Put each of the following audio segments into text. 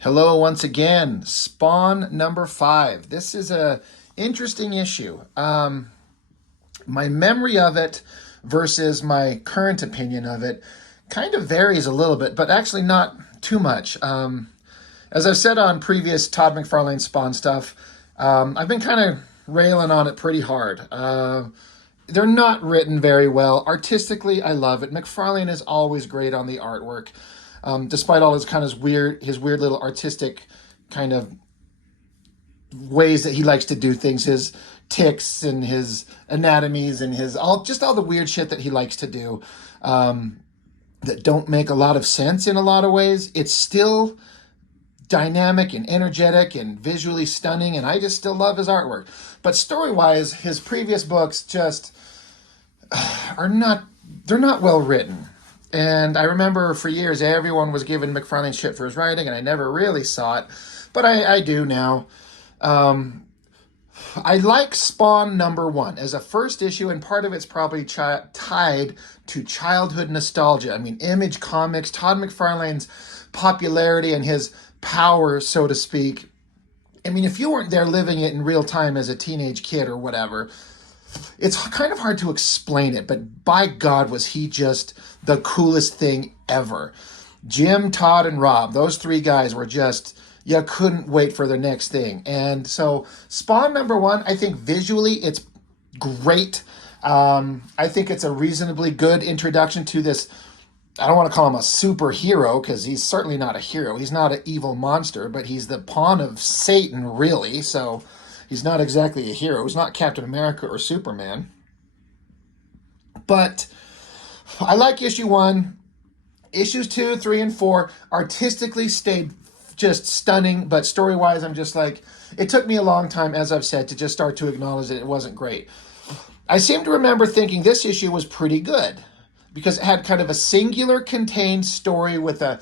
Hello once again. Spawn number 5. This is a interesting issue. My memory of it versus my current opinion of it kind of varies a little bit, but actually not too much. As I've said on previous Todd McFarlane Spawn stuff, I've been kind of railing on it pretty hard. They're not written very well. Artistically, I love it. McFarlane is always great on the artwork, despite all his kind of his weird little artistic kind of ways that he likes to do things, his ticks and his anatomies and his all the weird shit that he likes to do, that don't make a lot of sense in a lot of ways. It's still dynamic and energetic and visually stunning, and I just still love his artwork. But story-wise, his previous books just they're not well written. And I remember for years everyone was giving McFarlane shit for his writing, and I never really saw it, but I do now. I like Spawn number 1 as a first issue, and part of it's probably tied to childhood nostalgia. I mean, Image Comics, Todd McFarlane's popularity and his power, so to speak. I mean, if you weren't there living it in real time as a teenage kid or whatever, it's kind of hard to explain it, but by God, was he just the coolest thing ever. Jim, Todd, and Rob, those 3 guys were just, you couldn't wait for the next thing. And so Spawn number 1, I think visually it's great. I think it's a reasonably good introduction to this. I don't want to call him a superhero because he's certainly not a hero. He's not an evil monster, but he's the pawn of Satan, really. So he's not exactly a hero. He's not Captain America or Superman. But I like issue 1. Issues 2, 3, and 4 artistically stayed just stunning, but story-wise, I'm just like, it took me a long time, as I've said, to just start to acknowledge that it wasn't great. I seem to remember thinking this issue was pretty good because it had kind of a singular contained story with a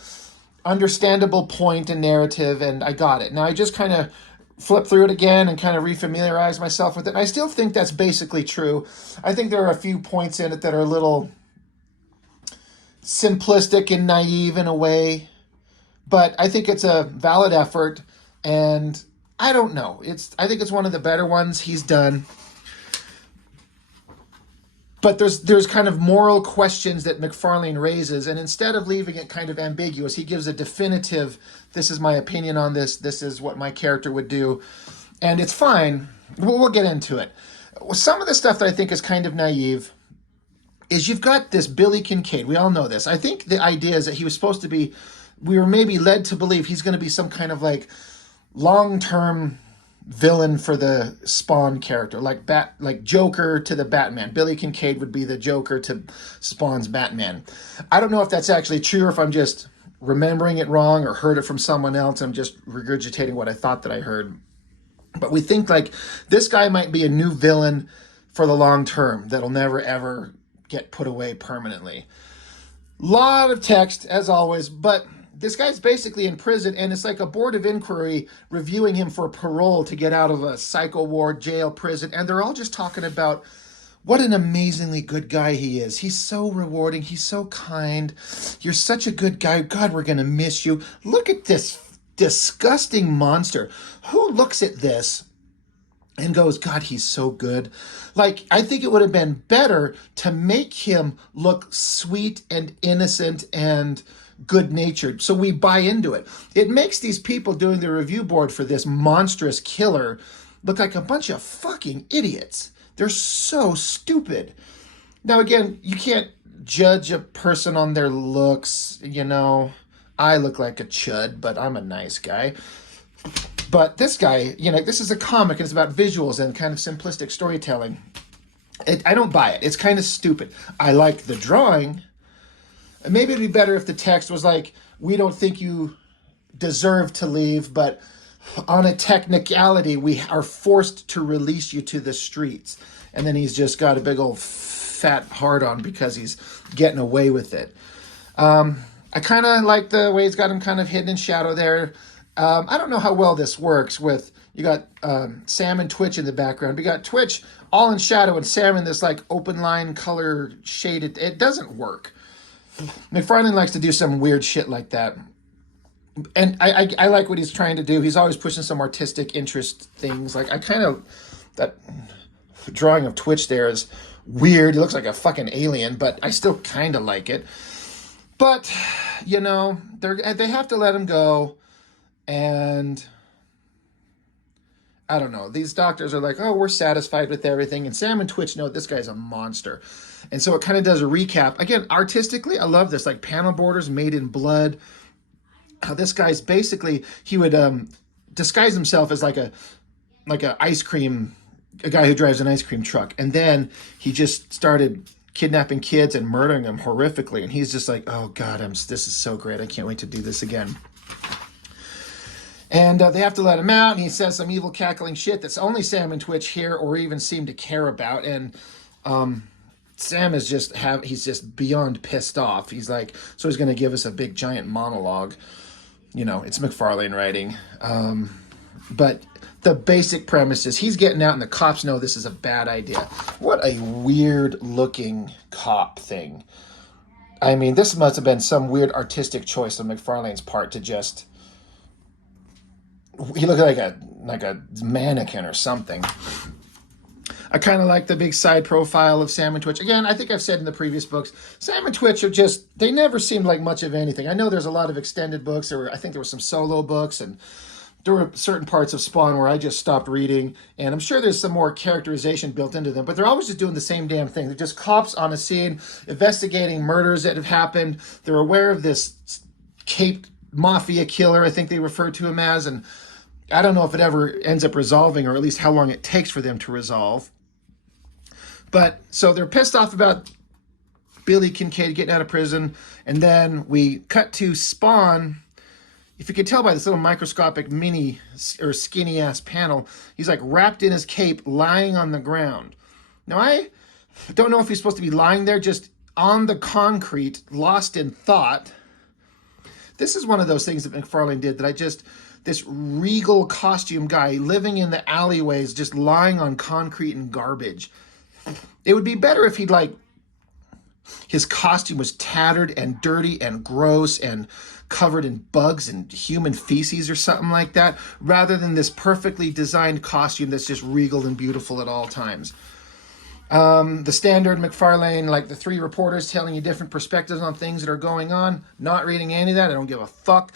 understandable point and narrative, and I got it. Now I just kind of flip through it again and kind of refamiliarize myself with it. And I still think that's basically true. I think there are a few points in it that are a little simplistic and naive in a way, but I think it's a valid effort, and I don't know. I think it's one of the better ones he's done. But there's kind of moral questions that McFarlane raises, and instead of leaving it kind of ambiguous, he gives a definitive, this is my opinion on this is what my character would do, and it's fine. We'll get into it. Some of the stuff that I think is kind of naive is you've got this Billy Kincade. We all know this. I think the idea is that he was supposed to be, we were maybe led to believe he's going to be some kind of like long-term villain for the Spawn character, like Joker to the Batman. Billy Kincade would be the Joker to Spawn's Batman. I don't know if that's actually true or if I'm just remembering it wrong or heard it from someone else. I'm just regurgitating what I thought that I heard. But we think like this guy might be a new villain for the long term that'll never ever get put away permanently. Lot of text as always, but this guy's basically in prison, and it's like a board of inquiry reviewing him for parole to get out of a psycho ward, jail, prison, and they're all just talking about what an amazingly good guy he is. He's so rewarding. He's so kind. You're such a good guy. God, we're going to miss you. Look at this disgusting monster. Who looks at this and goes, God, he's so good? Like, I think it would have been better to make him look sweet and innocent and good-natured, so we buy into it. It makes these people doing the review board for this monstrous killer look like a bunch of fucking idiots. They're so stupid. Now, again, you can't judge a person on their looks. You know, I look like a chud, but I'm a nice guy. But this guy, you know, this is a comic, and it's about visuals and kind of simplistic storytelling. I don't buy it. It's kind of stupid. I like the drawing. Maybe it'd be better if the text was like, we don't think you deserve to leave, but on a technicality, we are forced to release you to the streets. And then he's just got a big old fat hard-on because he's getting away with it. I kind of like the way he's got him kind of hidden in shadow there. I don't know how well this works with, you got Sam and Twitch in the background. We got Twitch all in shadow and Sam in this like open line color shaded. It doesn't work. McFarlane likes to do some weird shit like that. and I like what he's trying to do. He's always pushing some artistic interest things. Like I kind of, that drawing of Twitch there is weird. He looks like a fucking alien, but I still kind of like it. But, you know, they have to let him go. And I don't know. These doctors are like, oh, we're satisfied with everything. And Sam and Twitch know this guy's a monster. And so it kind of does a recap. Again, artistically, I love this. Like panel borders made in blood. How this guy's basically, he would disguise himself as like a ice cream, a guy who drives an ice cream truck. And then he just started kidnapping kids and murdering them horrifically. And he's just like, oh God, this is so great. I can't wait to do this again. And they have to let him out, and he says some evil cackling shit that's only Sam and Twitch hear or even seem to care about. And Sam is he's just beyond pissed off. He's like, so he's going to give us a big giant monologue. You know, it's McFarlane writing. But the basic premise is he's getting out, and the cops know this is a bad idea. What a weird looking cop thing. I mean, this must have been some weird artistic choice on McFarlane's part to just... He looked like a mannequin or something. I kind of like the big side profile of Sam and Twitch. Again, I think I've said in the previous books, Sam and Twitch are just, they never seemed like much of anything. I know there's a lot of extended books. I think there were some solo books, and there were certain parts of Spawn where I just stopped reading. And I'm sure there's some more characterization built into them, but they're always just doing the same damn thing. They're just cops on a scene, investigating murders that have happened. They're aware of this caped mafia killer, I think they refer to him as, and I don't know if it ever ends up resolving, or at least how long it takes for them to resolve. But so they're pissed off about Billy Kincade getting out of prison. And then we cut to Spawn. If you could tell by this little microscopic mini or skinny ass panel, he's like wrapped in his cape, lying on the ground. Now, I don't know if he's supposed to be lying there just on the concrete, lost in thought. This is one of those things that McFarlane did that this regal costume guy living in the alleyways, just lying on concrete and garbage. It would be better if his costume was tattered and dirty and gross and covered in bugs and human feces or something like that, rather than this perfectly designed costume that's just regal and beautiful at all times. The standard McFarlane, like the three reporters telling you different perspectives on things that are going on, not reading any of that. I don't give a fuck.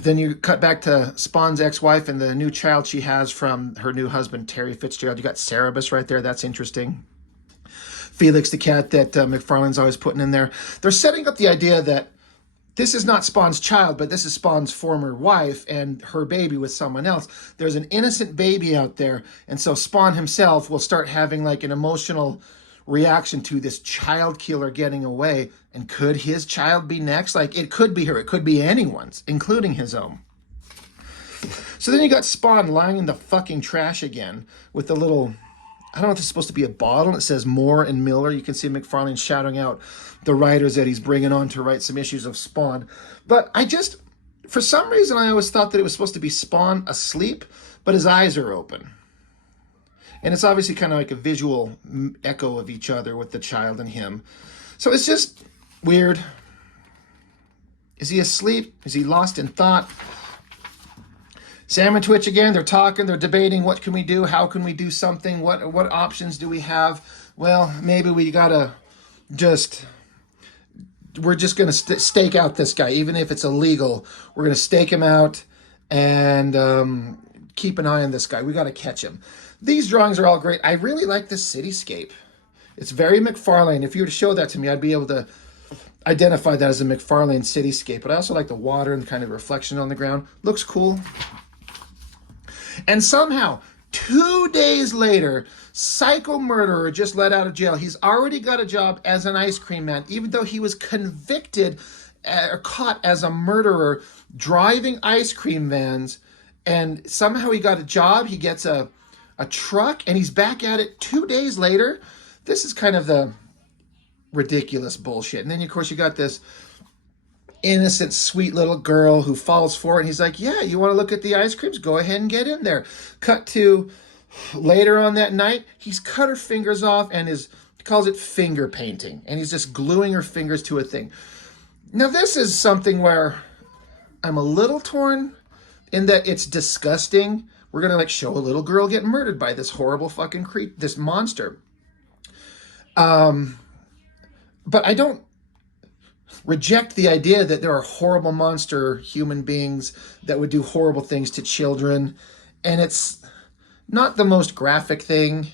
Then you cut back to Spawn's ex-wife and the new child she has from her new husband, Terry Fitzgerald. You got Cerebus right there. That's interesting. Felix the cat that McFarlane's always putting in there. They're setting up the idea that this is not Spawn's child, but this is Spawn's former wife and her baby with someone else. There's an innocent baby out there, and so Spawn himself will start having like an emotional reaction to this child killer getting away. And could his child be next? Like, it could be her. It could be anyone's, including his own. So then you got Spawn lying in the fucking trash again with the little, I don't know if it's supposed to be a bottle. It says Moore and Miller. You can see McFarlane shouting out the writers that he's bringing on to write some issues of Spawn. But for some reason, I always thought that it was supposed to be Spawn asleep, but his eyes are open. And it's obviously kind of like a visual echo of each other with the child and him. So it's just weird. Is he asleep? Is he lost in thought? Sam and Twitch again, they're talking, they're debating, what can we do? How can we do something? What options do we have? Well, maybe we gotta we're just gonna stake out this guy, even if it's illegal. We're gonna stake him out and keep an eye on this guy. We gotta catch him. These drawings are all great. I really like this cityscape. It's very McFarlane. If you were to show that to me, I'd be able to identify that as a McFarlane cityscape. But I also like the water and kind of reflection on the ground. Looks cool. And somehow, 2 days later, psycho murderer just let out of jail. He's already got a job as an ice cream man, even though he was convicted or caught as a murderer driving ice cream vans. And somehow he got a job. He gets a truck, and he's back at it 2 days later. This is kind of the ridiculous bullshit. And then, of course, you got this innocent, sweet little girl who falls for it. And he's like, yeah, you want to look at the ice creams? Go ahead and get in there. Cut to later on that night, he's cut her fingers off and he calls it finger painting. And he's just gluing her fingers to a thing. Now, this is something where I'm a little torn in that it's disgusting. We're gonna like show a little girl get murdered by this horrible fucking this monster. But I don't reject the idea that there are horrible monster human beings that would do horrible things to children, and it's not the most graphic thing.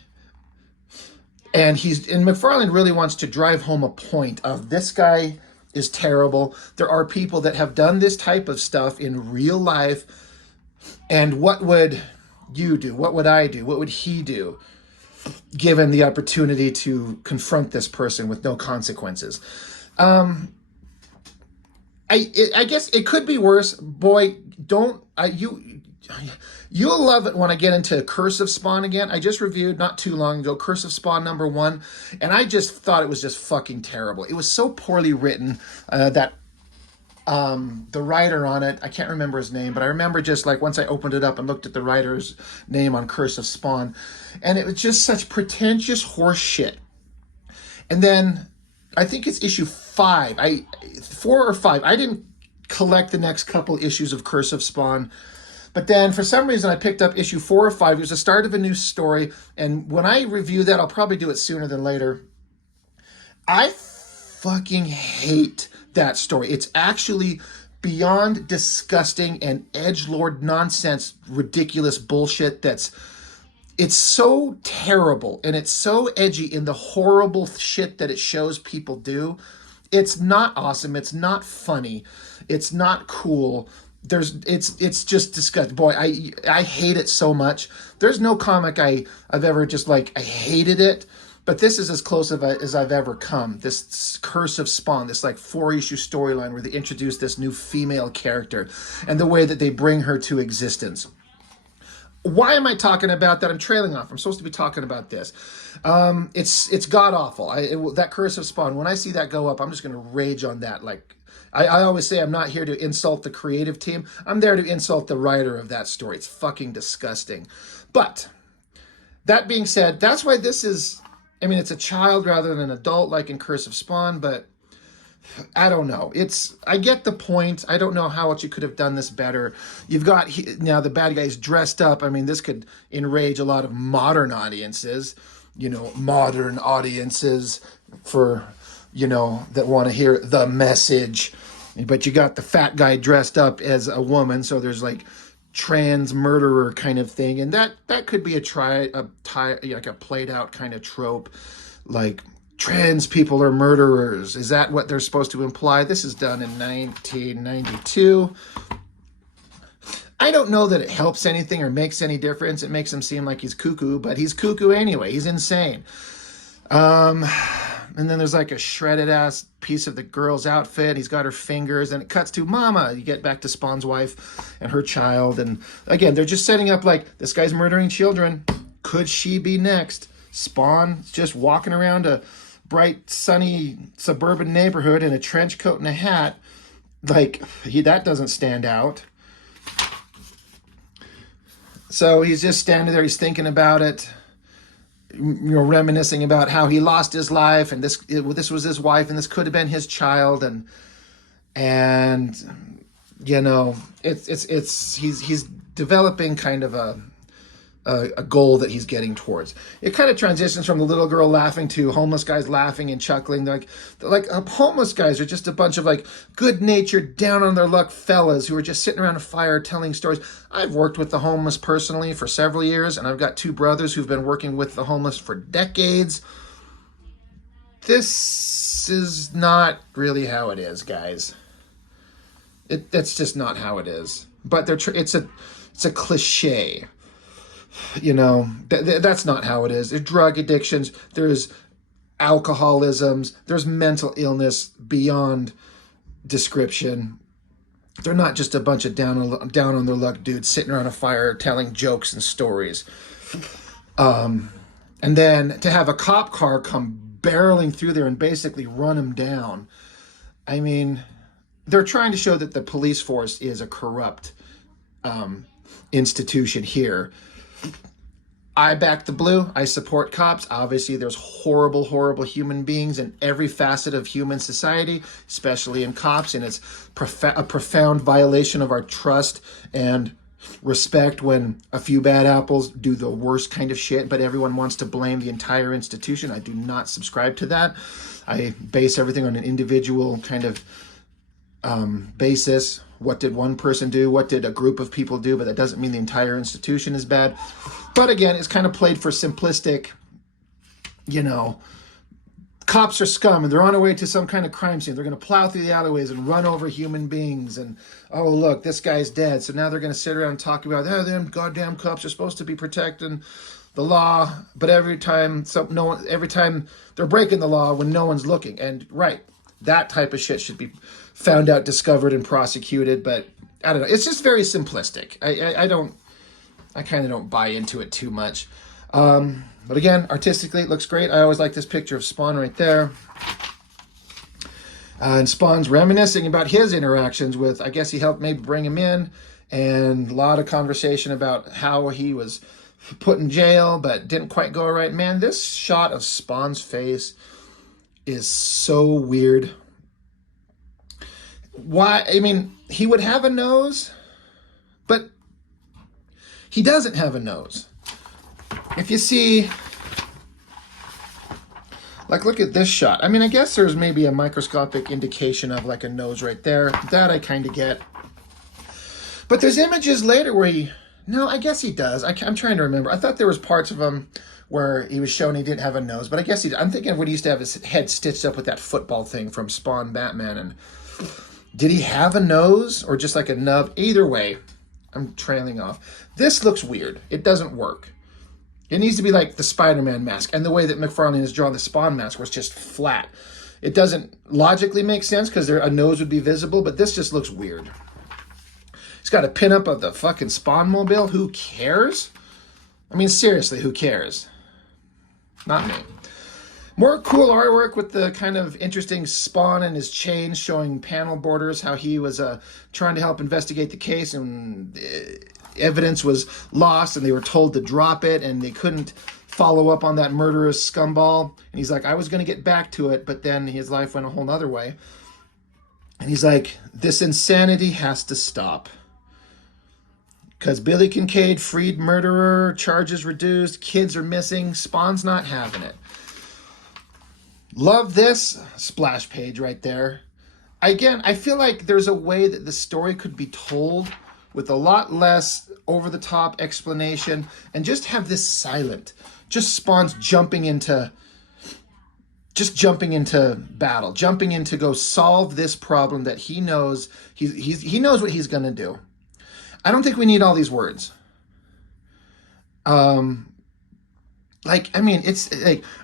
And McFarlane really wants to drive home a point of this guy is terrible. There are people that have done this type of stuff in real life, and what would you do? What would I do? What would he do given the opportunity to confront this person with no consequences? I guess it could be worse. Boy, you'll love it when I get into Curse of Spawn again. I just reviewed not too long ago Curse of Spawn #1, and I just thought it was just fucking terrible. It was so poorly written that the writer on it, I can't remember his name, but I remember just like once I opened it up and looked at the writer's name on Curse of Spawn, and it was just such pretentious horse shit. And then I think it's issue 4 or 5. I didn't collect the next couple issues of Curse of Spawn, but then for some reason I picked up issue 4 or 5. It was the start of a new story, and when I review that, I'll probably do it sooner than later. I fucking hate that story. It's actually beyond disgusting and edgelord nonsense, ridiculous bullshit it's so terrible and it's so edgy in the horrible shit that it shows people do. It's not awesome. It's not funny. It's not cool. It's just disgusting. Boy, I hate it so much. There's no comic I've ever just like, I hated it, but this is as close as I've ever come. This Curse of Spawn, this like 4-issue storyline where they introduce this new female character and the way that they bring her to existence. Why am I talking about that? I'm trailing off. I'm supposed to be talking about this. It's god-awful. That Curse of Spawn, when I see that go up, I'm just going to rage on that. Like, I always say I'm not here to insult the creative team. I'm there to insult the writer of that story. It's fucking disgusting. But, that being said, that's why this is, I mean, it's a child rather than an adult like in Curse of Spawn, but I don't know. I get the point. I don't know how else you could have done this better. You've got, now the bad guy's dressed up. I mean, this could enrage a lot of modern audiences, modern audiences for, that want to hear the message. But you got the fat guy dressed up as a woman. So there's like trans murderer kind of thing. And that could be like a played out kind of trope, like, trans people are murderers. Is that what they're supposed to imply? This is done in 1992. I don't know that it helps anything or makes any difference. It makes him seem like he's cuckoo, but he's cuckoo anyway. He's insane. And then there's like a shredded ass piece of the girl's outfit. He's got her fingers, and it cuts to Mama. You get back to Spawn's wife and her child. And again, they're just setting up like, this guy's murdering children. Could she be next? Spawn's just walking around a bright, sunny suburban neighborhood in a trench coat and a hat. Like, that doesn't stand out. So he's just standing there. He's thinking about it, reminiscing about how he lost his life, and this was his wife, and this could have been his child, and he's developing kind of a goal that he's getting towards. It kind of transitions from the little girl laughing to homeless guys laughing and chuckling. Homeless guys are just a bunch of like good-natured, down-on-their-luck fellas who are just sitting around a fire telling stories. I've worked with the homeless personally for several years, and I've got 2 brothers who've been working with the homeless for decades. This is not really how it is, guys. That's just not how it is. But it's a cliche. That's not how it is. There's drug addictions, there's alcoholisms, there's mental illness beyond description. They're not just a bunch of down on their luck dudes sitting around a fire telling jokes and stories. And then to have a cop car come barreling through there and basically run them down. I mean, they're trying to show that the police force is a corrupt institution here. I back the blue. I support cops. Obviously, there's horrible, horrible human beings in every facet of human society, especially in cops, and it's a profound violation of our trust and respect when a few bad apples do the worst kind of shit, but everyone wants to blame the entire institution. I do not subscribe to that. I base everything on an individual kind of basis. What did one person do? What did a group of people do? But that doesn't mean the entire institution is bad. But again, it's kind of played for simplistic, you know, cops are scum and they're on their way to some kind of crime scene. They're going to plow through the alleyways and run over human beings. And, oh, look, this guy's dead. So now they're going to sit around and talk about, oh, them goddamn cops are supposed to be protecting the law. But every time they're breaking the law when no one's looking. And right, that type of shit should be found out, discovered, and prosecuted. But I don't know. It's just very simplistic. I kind of don't buy into it too much. But again, artistically, it looks great. I always like this picture of Spawn right there. And Spawn's reminiscing about his interactions with, I guess he helped maybe bring him in, and a lot of conversation about how he was put in jail, but didn't quite go right. Man, this shot of Spawn's face is so weird. Why? I mean, he would have a nose, but he doesn't have a nose. If you see, like, look at this shot. I mean, I guess there's maybe a microscopic indication of like a nose right there. That I kind of get. But there's images later where no, I guess he does. I'm trying to remember. I thought there was parts of him where he was shown he didn't have a nose, but I guess I'm thinking of when he used to have his head stitched up with that football thing from Spawn Batman. And did he have a nose or just like a nub? Either way, I'm trailing off. This looks weird. It doesn't work. It needs to be like the Spider-Man mask, and the way that McFarlane has drawn the Spawn mask, where it's just flat. It doesn't logically make sense because a nose would be visible, but this just looks weird. He's got a pinup of the fucking Spawn mobile. Who cares? I mean, seriously, who cares? Not me. More cool artwork with the kind of interesting Spawn and his chains showing panel borders, how he was trying to help investigate the case, and evidence was lost and they were told to drop it and they couldn't follow up on that murderous scumball. And he's like, I was going to get back to it, but then his life went a whole nother way. And he's like, this insanity has to stop. Because Billy Kincade, freed murderer, charges reduced, kids are missing, Spawn's not having it. Love this splash page right there. Again, I feel like there's a way that the story could be told with a lot less over-the-top explanation and just have this silent. Just Spawn's jumping into battle, jumping in to go solve this problem that he knows he knows what he's going to do. I don't think we need all these words. It's like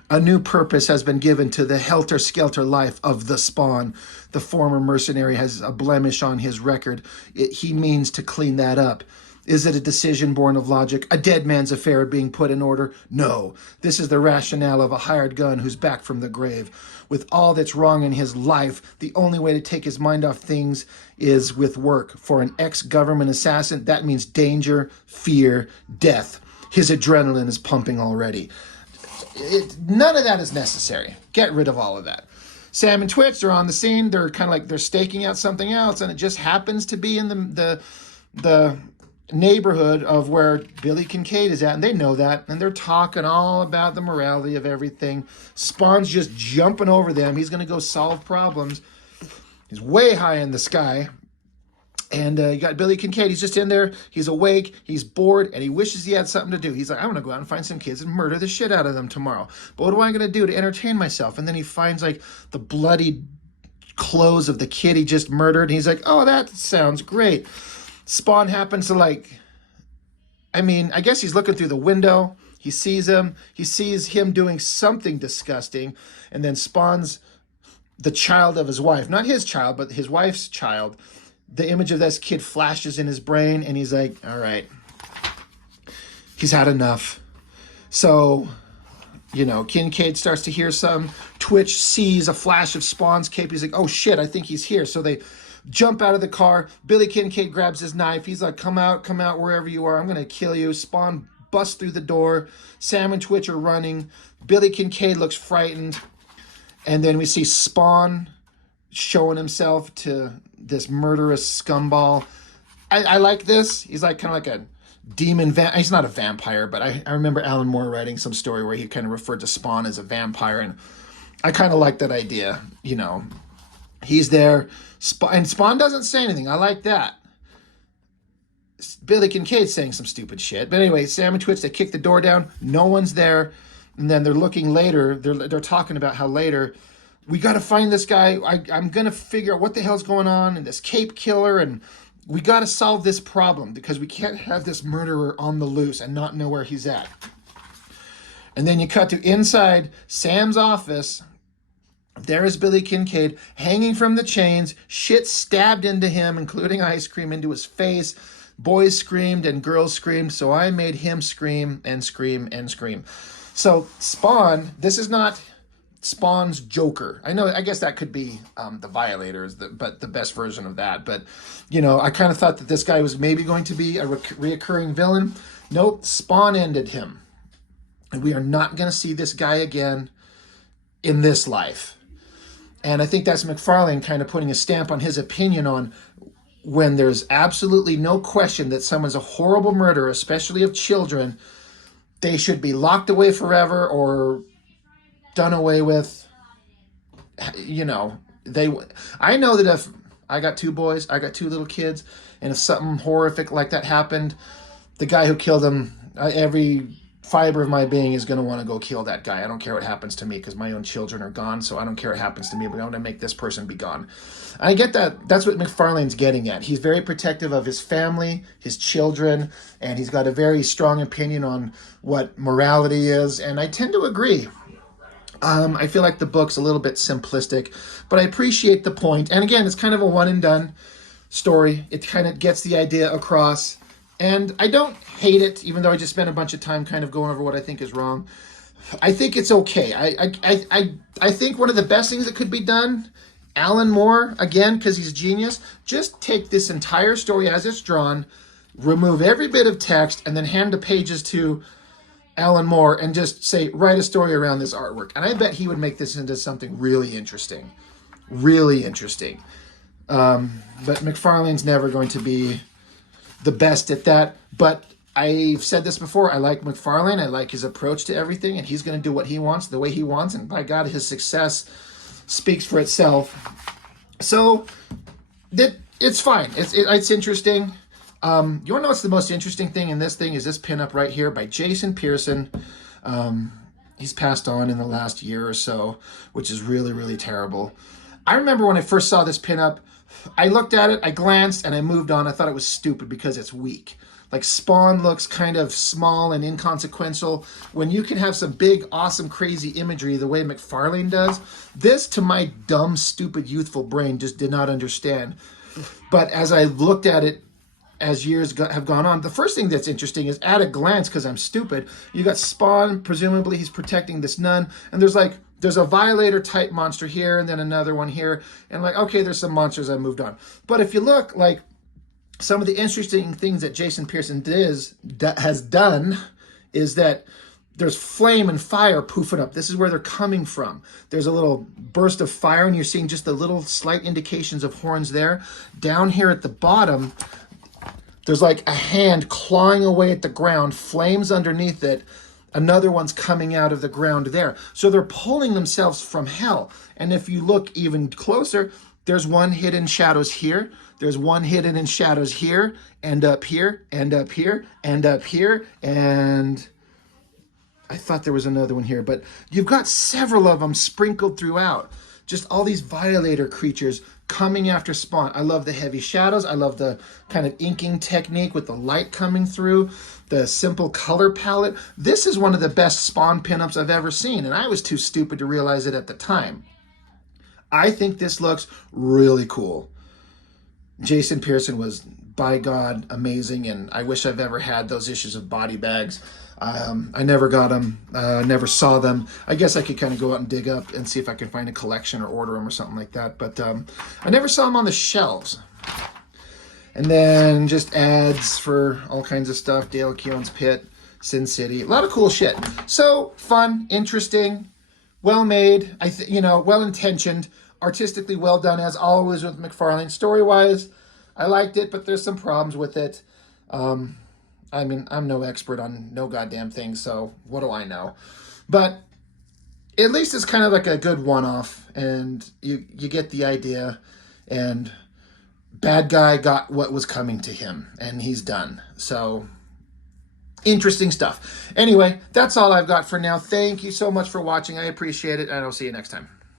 a new purpose has been given to the helter-skelter life of the Spawn. The former mercenary has a blemish on his record. He means to clean that up. Is it a decision born of logic? A dead man's affair being put in order? No. This is the rationale of a hired gun who's back from the grave. With all that's wrong in his life, the only way to take his mind off things is with work. For an ex-government assassin, that means danger, fear, death. His adrenaline is pumping already. None of that is necessary. Get rid of all of that. Sam and Twitch are on the scene. They're kind of like they're staking out something else, and it just happens to be in the neighborhood of where Billy Kincade is at, and they know that, and they're talking all about the morality of everything. Spawn's just jumping over them. He's going to go solve problems. He's way high in the sky. And you got Billy Kincade. He's just in there. He's awake. He's bored. And he wishes he had something to do. He's like, I'm going to go out and find some kids and murder the shit out of them tomorrow. But what am I going to do to entertain myself? And then he finds like the bloody clothes of the kid he just murdered. And he's like, oh, that sounds great. Spawn happens to I guess he's looking through the window. He sees him. He sees him doing something disgusting. And then Spawn's the child of his wife. Not his child, but his wife's child. The image of this kid flashes in his brain, and he's like, all right, he's had enough. So, Kincade starts to hear some. Twitch sees a flash of Spawn's cape. He's like, oh, shit, I think he's here. So they jump out of the car. Billy Kincade grabs his knife. He's like, come out, wherever you are. I'm going to kill you. Spawn busts through the door. Sam and Twitch are running. Billy Kincade looks frightened. And then we see Spawn showing himself to this murderous scumball. I like this. He's like kind of like a demon. He's not a vampire, but I remember Alan Moore writing some story where he kind of referred to Spawn as a vampire. And I kind of like that idea. You know, he's there. And Spawn doesn't say anything. I like that. Billy Kincaid's saying some stupid shit. But anyway, Sam and Twitch, they kick the door down. No one's there. And then they're looking later. They're talking about how later, we got to find this guy. I'm going to figure out what the hell's going on. And this Cape Killer. And we got to solve this problem because we can't have this murderer on the loose and not know where he's at. And then you cut to inside Sam's office. There is Billy Kincade hanging from the chains. Shit stabbed into him, including ice cream into his face. Boys screamed and girls screamed, so I made him scream and scream and scream. So Spawn, this is not Spawn's Joker. I guess that could be the Violators, but the best version of that. But, you know, I kind of thought that this guy was maybe going to be a reoccurring villain. Nope, Spawn ended him. And we are not going to see this guy again in this life. And I think that's McFarlane kind of putting a stamp on his opinion on when there's absolutely no question that someone's a horrible murderer, especially of children, they should be locked away forever or done away with. You know, I know that if I got two boys, I got two little kids, and if something horrific like that happened, the guy who killed them, every fiber of my being is going to want to go kill that guy. I don't care what happens to me because my own children are gone, so I don't care what happens to me, but I want to make this person be gone. I get that. That's what McFarlane's getting at. He's very protective of his family, his children, and he's got a very strong opinion on what morality is, and I tend to agree. I feel like the book's a little bit simplistic, but I appreciate the point. And again, it's kind of a one-and-done story. It kind of gets the idea across. And I don't hate it, even though I just spent a bunch of time kind of going over what I think is wrong. I think it's okay. I think one of the best things that could be done, Alan Moore, again, because he's a genius, just take this entire story as it's drawn, remove every bit of text, and then hand the pages to Alan Moore and just say, write a story around this artwork. And I bet he would make this into something really interesting. Really interesting. But McFarlane's never going to be the best at that, but I've said this before, I like McFarlane, I like his approach to everything, and he's going to do what he wants, the way he wants, and by God, his success speaks for itself. So, it's fine, it's interesting. You want to know what's the most interesting thing in this thing is this pinup right here by Jason Pearson. He's passed on in the last year or so, which is really, really terrible. I remember when I first saw this pinup, I looked at it, I glanced, and I moved on. I thought it was stupid because it's weak. Like, Spawn looks kind of small and inconsequential. When you can have some big, awesome, crazy imagery the way McFarlane does, this, to my dumb, stupid, youthful brain, just did not understand. But as I looked at it, as years have gone on, the first thing that's interesting is, at a glance, because I'm stupid, you got Spawn, presumably he's protecting this nun, and there's a Violator type monster here, and then another one here, and like, okay, there's some monsters, I moved on. But if you look, like, some of the interesting things that Jason Pearson has done is that there's flame and fire poofing up. This is where they're coming from. There's a little burst of fire, and you're seeing just the little slight indications of horns there. Down here at the bottom, there's like a hand clawing away at the ground, flames underneath it. Another one's coming out of the ground there. So they're pulling themselves from hell. And if you look even closer, there's one hidden shadows here. There's one hidden in shadows here, and up here, and up here, and up here, and I thought there was another one here, but you've got several of them sprinkled throughout. Just all these Violator creatures coming after Spawn. I love the heavy shadows. I love the kind of inking technique with the light coming through, the simple color palette. This is one of the best Spawn pinups I've ever seen, and I was too stupid to realize it at the time. I think this looks really cool. Jason Pearson was, by God, amazing, and I wish I've ever had those issues of Body Bags. I never got them, never saw them. I guess I could kind of go out and dig up and see if I can find a collection or order them or something like that, but I never saw them on the shelves. And then just ads for all kinds of stuff. Dale Keown's Pit, Sin City. A lot of cool shit. So fun, interesting, well made. Well intentioned, artistically well done as always with McFarlane. Story wise, I liked it, but there's some problems with it. I mean, I'm no expert on no goddamn thing, so what do I know? But at least it's kind of like a good one-off, and you get the idea, and bad guy got what was coming to him, and he's done. So, interesting stuff. Anyway, that's all I've got for now. Thank you so much for watching. I appreciate it, and I'll see you next time.